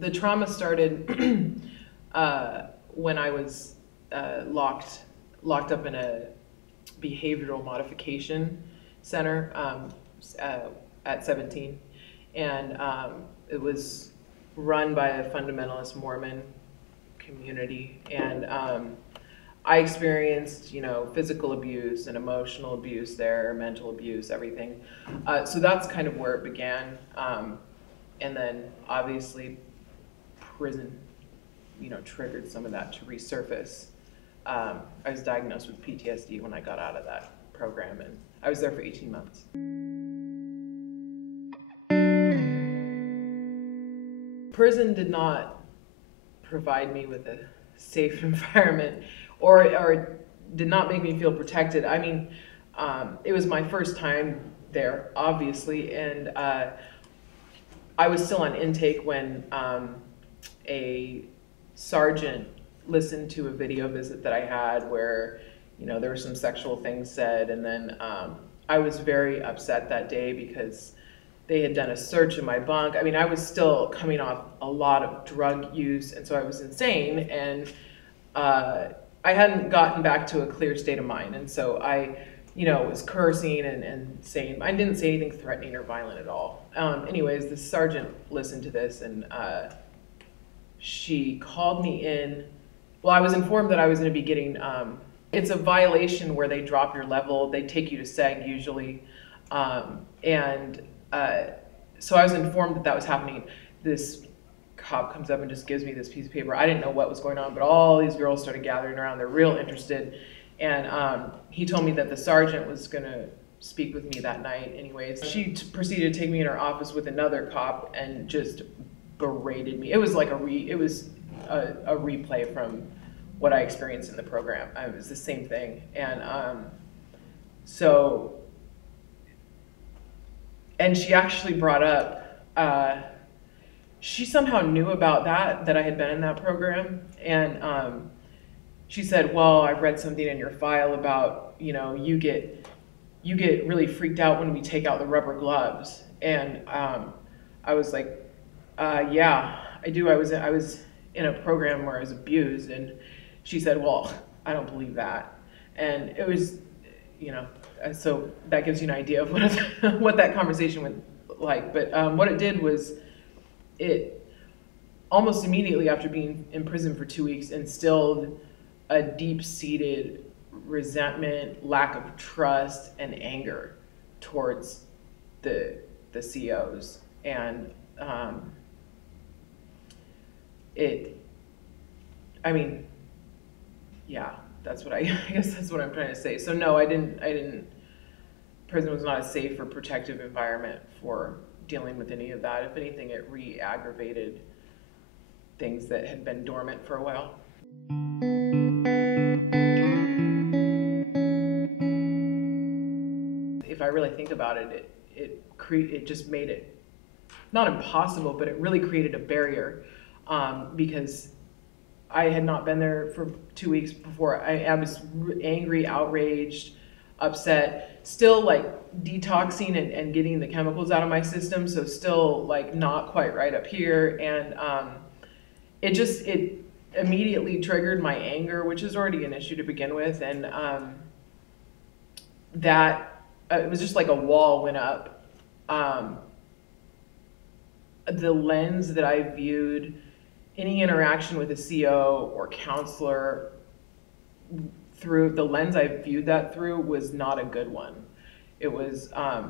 The trauma started when I was locked up in a behavioral modification center at 17, and it was run by a fundamentalist Mormon community, and I experienced, physical abuse and emotional abuse there, mental abuse, everything. So that's kind of where it began. And then obviously prison, triggered some of that to resurface. I was diagnosed with PTSD when I got out of that program, and I was there for 18 months. Prison did not provide me with a safe environment, or did not make me feel protected. I mean, it was my first time there, obviously, and I was still on intake when a sergeant listened to a video visit that I had where, there were some sexual things said, and then I was very upset that day because they had done a search in my bunk. I mean, I was still coming off a lot of drug use, and so I was insane, and I hadn't gotten back to a clear state of mind, and so I, was cursing and saying, I didn't say anything threatening or violent at all. Anyways, the sergeant listened to this, and she called me in. Well, I was informed that I was going to be getting, it's a violation where they drop your level, they take you to SEG usually, so I was informed that that was happening. This cop comes up and just gives me this piece of paper. I didn't know what was going on, but all these girls started gathering around. They're real interested. And he told me that the sergeant was going to speak with me that night anyways. She proceeded to take me in her office with another cop and just berated me. It was like a replay from what I experienced in the program. It was the same thing. And and she actually brought up, she somehow knew about that I had been in that program. And she said, well, I've read something in your file about, you get really freaked out when we take out the rubber gloves. And I was like, yeah, I do. I was in a program where I was abused. And she said, well, I don't believe that. And it was, so that gives you an idea of what that conversation went like. But what it did was, it almost immediately after being in prison for 2 weeks instilled a deep-seated resentment, lack of trust, and anger towards the COs. And yeah, that's what I guess that's what I'm trying to say. So no, I didn't, prison was not a safe or protective environment for dealing with any of that. If anything, it re-aggravated things that had been dormant for a while. If I really think about it, it just made it not impossible, but it really created a barrier, because I had not been there for 2 weeks before. I was angry, outraged, upset, still like detoxing and getting the chemicals out of my system, so still like not quite right up here. And it immediately triggered my anger, which is already an issue to begin with. And it was just like a wall went up. The lens that I viewed any interaction with a CO or counselor through, the lens I viewed that through was not a good one. It was I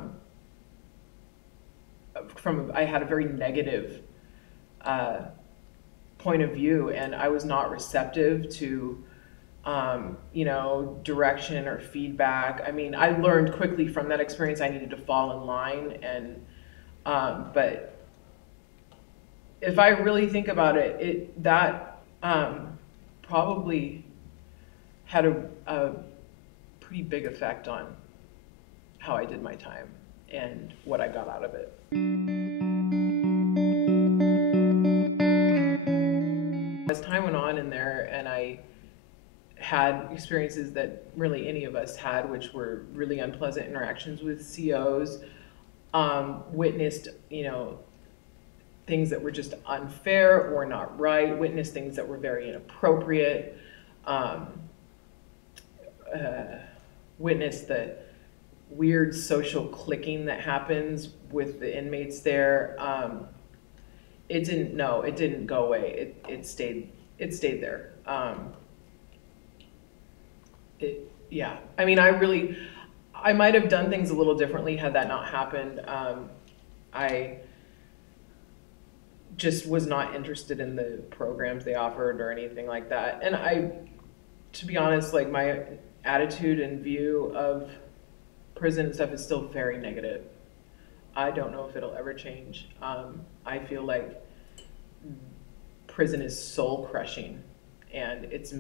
had a very negative point of view, and I was not receptive to direction or feedback. I mean, I learned quickly from that experience I needed to fall in line, and but if I really think about it, that probably had a pretty big effect on how I did my time and what I got out of it. As time went on in there, and I had experiences that really any of us had, which were really unpleasant interactions with COs, witnessed, things that were just unfair or not right, witnessed things that were very inappropriate, witnessed the weird social cliquing that happens with the inmates there. It didn't go away. It stayed there. Yeah, I mean, I might have done things a little differently had that not happened. I just was not interested in the programs they offered or anything like that. And to be honest, like, my attitude and view of prison and stuff is still very negative. I don't know if it'll ever change. I feel like prison is soul crushing, and it's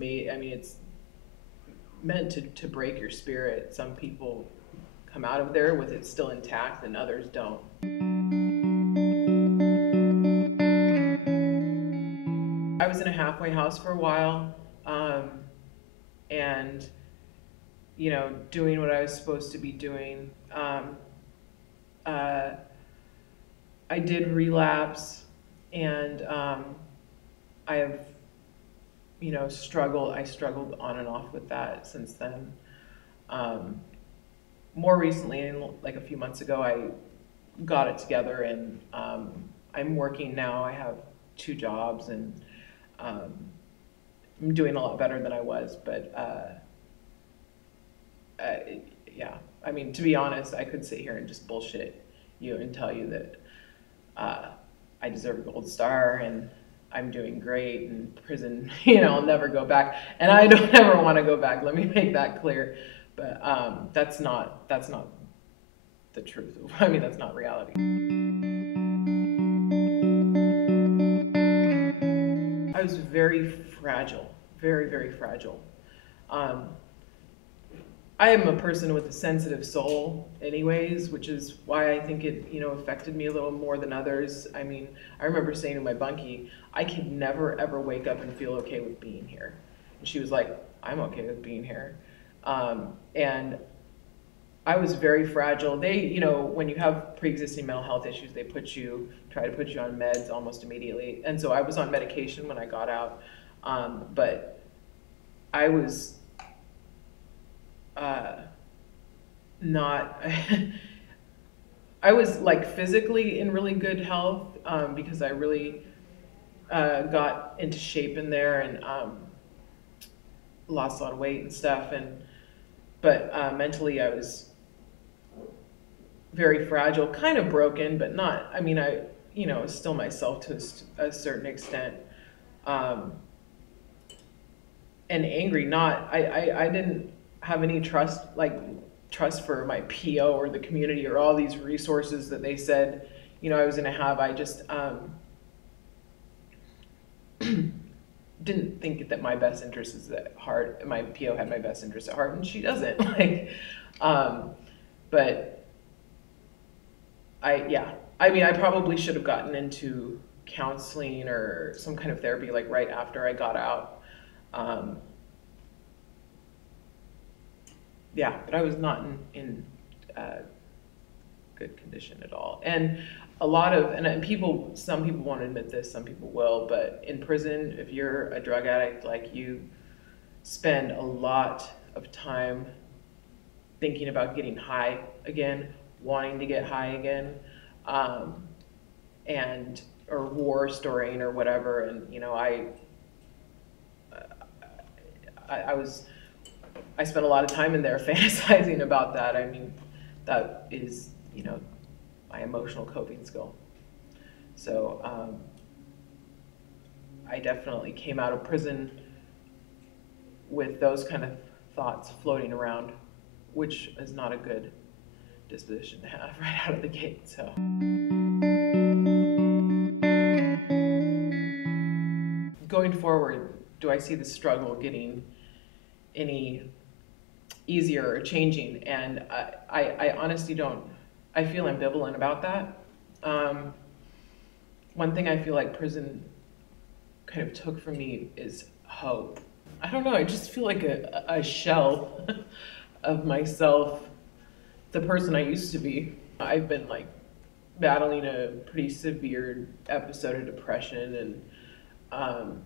meant to break your spirit. Some people come out of there with it still intact and others don't. I was in a halfway house for a while, and doing what I was supposed to be doing. I did relapse, and I have I struggled on and off with that since then. More recently, like a few months ago, I got it together, and I'm working now. I have 2 jobs, and I'm doing a lot better than I was, but yeah, I mean, to be honest, I could sit here and just bullshit you and tell you that I deserve a gold star and I'm doing great in prison. I'll never go back, and I don't ever want to go back. Let me make that clear. But that's not the truth. I mean, that's not reality. I was very fragile, very, very fragile. I am a person with a sensitive soul anyways, which is why I think it, affected me a little more than others. I mean, I remember saying to my bunkie, I could never ever wake up and feel okay with being here. And she was like, I'm okay with being here. And I was very fragile. They, when you have pre-existing mental health issues, they try to put you on meds almost immediately. And so I was on medication when I got out. But I was not, I was like physically in really good health, because I really got into shape in there and lost a lot of weight and stuff. But mentally I was very fragile, kind of broken, but not, I mean, I was still myself to a certain extent. And angry, I didn't have any trust for my PO or the community or all these resources that they said, I was gonna have. I just didn't think that my best interest is at heart. My PO had my best interest at heart, and she doesn't. But I probably should have gotten into counseling or some kind of therapy like right after I got out. Yeah, but I was not in good condition at all. And some people won't admit this, some people will, but in prison, if you're a drug addict, like, you spend a lot of time thinking about getting high again, wanting to get high again, or war storying or whatever. And I spent a lot of time in there fantasizing about that. I mean, that is, my emotional coping skill. So I definitely came out of prison with those kind of thoughts floating around, which is not a good disposition to have right out of the gate. So going forward, do I see the struggle getting any easier or changing? And I honestly don't. I feel ambivalent about that. One thing I feel like prison kind of took from me is hope. I don't know, I just feel like a shell of myself, the person I used to be. I've been like battling a pretty severe episode of depression, and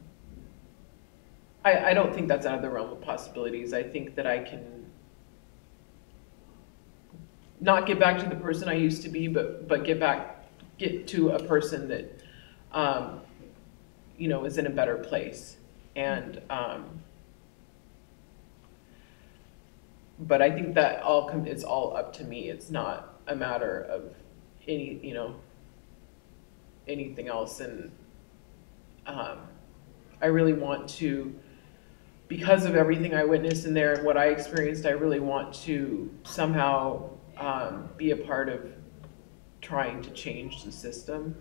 I don't think that's out of the realm of possibilities. I think that I can not get back to the person I used to be, but get to a person that is in a better place. And but I think that it's all up to me. It's not a matter of anything else. And I really want to, because of everything I witnessed in there and what I experienced, I really want to somehow be a part of trying to change the system.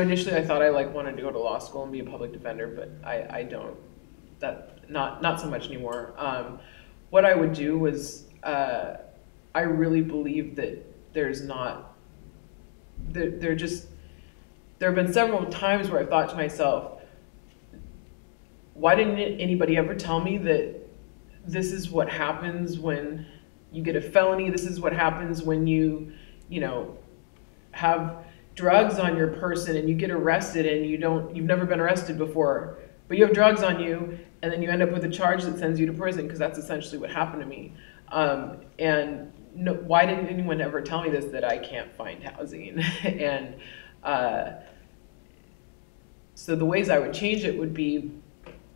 Initially I thought I wanted to go to law school and be a public defender, but I don't. Not so much anymore. What I would do was, I really believe that there have been several times where I've thought to myself, why didn't anybody ever tell me that this is what happens when you get a felony? This is what happens when you have drugs on your person and you get arrested and you've never been arrested before, but you have drugs on you, and then you end up with a charge that sends you to prison, because that's essentially what happened to me. Why didn't anyone ever tell me this, that I can't find housing? And so the ways I would change it would be,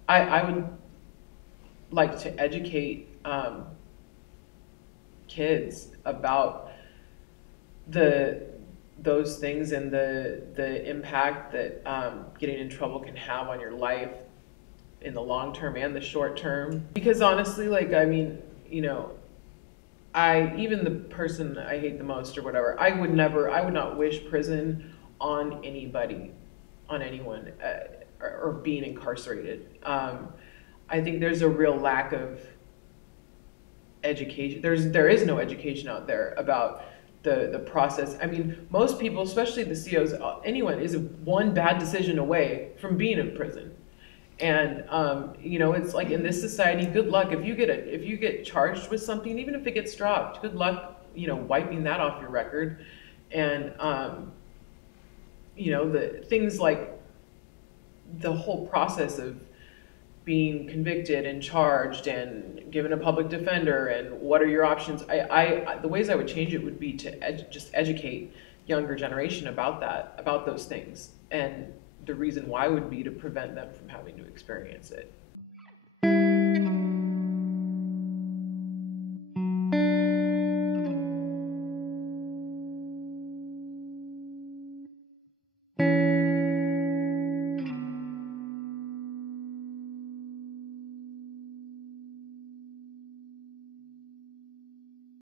I would like to educate kids about those things and the impact that getting in trouble can have on your life in the long term and the short term. Because honestly, even the person I hate the most or whatever, I would not wish prison on anybody, on anyone, or being incarcerated. I think there's a real lack of education. There is no education out there about the process. Most people, especially the COs, anyone is one bad decision away from being in prison. And it's like, in this society, good luck if you get charged with something, even if it gets dropped. Good luck, wiping that off your record. And the things like the whole process of being convicted and charged and given a public defender, and what are your options. The ways I would change it would be to just educate younger generation about those things, and the reason why would be to prevent them from having to experience it.